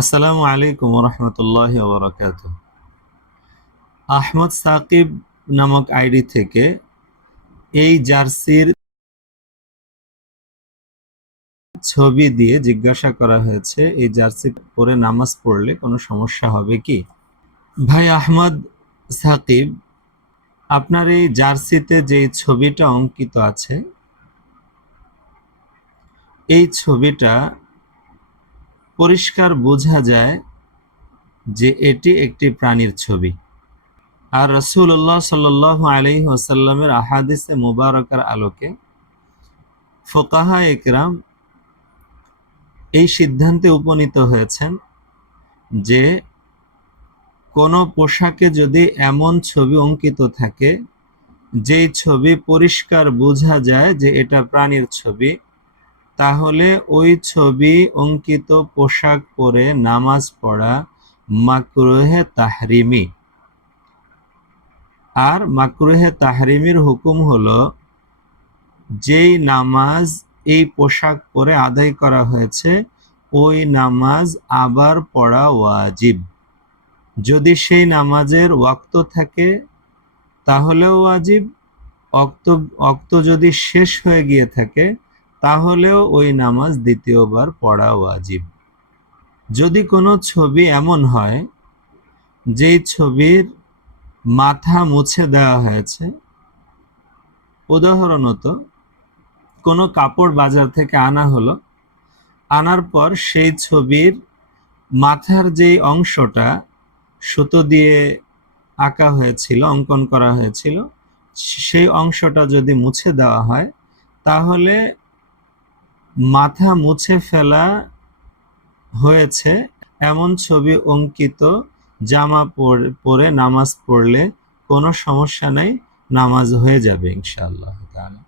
আসসালামু আলাইকুম রহমতুল্লাহ ওবরাকাত। আহমদ সাকিব নামক আইডি থেকে এই জার্সির ছবি দিয়ে জিজ্ঞাসা করা হয়েছে, এই জার্সি পরে নামাজ পড়লে কোনো সমস্যা হবে কি? ভাই আহমদ সাকিব, আপনার এই জার্সিতে যে ছবিটা অঙ্কিত আছে, এই ছবিটা পরিষ্কার বোঝা যায় যে এটি একটি প্রাণীর ছবি। আর রাসূলুল্লাহ সাল্লাল্লাহু আলাইহি ওয়াসাল্লামের আহাদিসে মুবারাকার আলোকে ফুকাহা একরাম এই সিদ্ধান্তে উপনীত হয়েছেন যে কোনো পোশাকে যদি এমন ছবি অঙ্কিত থাকে যেই ছবি পরিষ্কার বোঝা যায় যে এটা প্রাণীর ছবি, তাহলে ওই ছবি অঙ্কিত পোশাক পরে নামাজ পড়া মাকরুহে তাহরিমি। আর মাকরুহে তাহরিমির হুকুম হলো, যেই নামাজ এই পোশাক পরে আদায় করা হয়েছে ওই নামাজ আবার পড়া ওয়াজিব। যদি সেই নামাজের ওয়াক্ত থাকে তাহলেও ওয়াজিব, ওয়াক্ত যদি শেষ হয়ে গিয়ে থাকে তাহলেও ওই নামাজ দ্বিতীয়বার পড়া ওয়াজিব। যদি কোনো ছবি এমন হয় যেই ছবির মাথা মুছে দেওয়া হয়েছে, উদাহরণত কোনো কাপড় বাজার থেকে আনা হলো, আনার পর সেই ছবির মাথার যেই অংশটা সুতো দিয়ে আঁকা হয়েছিল, অঙ্কন করা হয়েছিল, সেই অংশটা যদি মুছে দেওয়া হয় তাহলে মাথা মুছে ফেলা হয়েছে এমন ছবি অঙ্কিত জামা পরে নামাজ পড়লে কোনো সমস্যা নেই, নামাজ হয়ে যাবে ইনশাআল্লাহ তাআলা।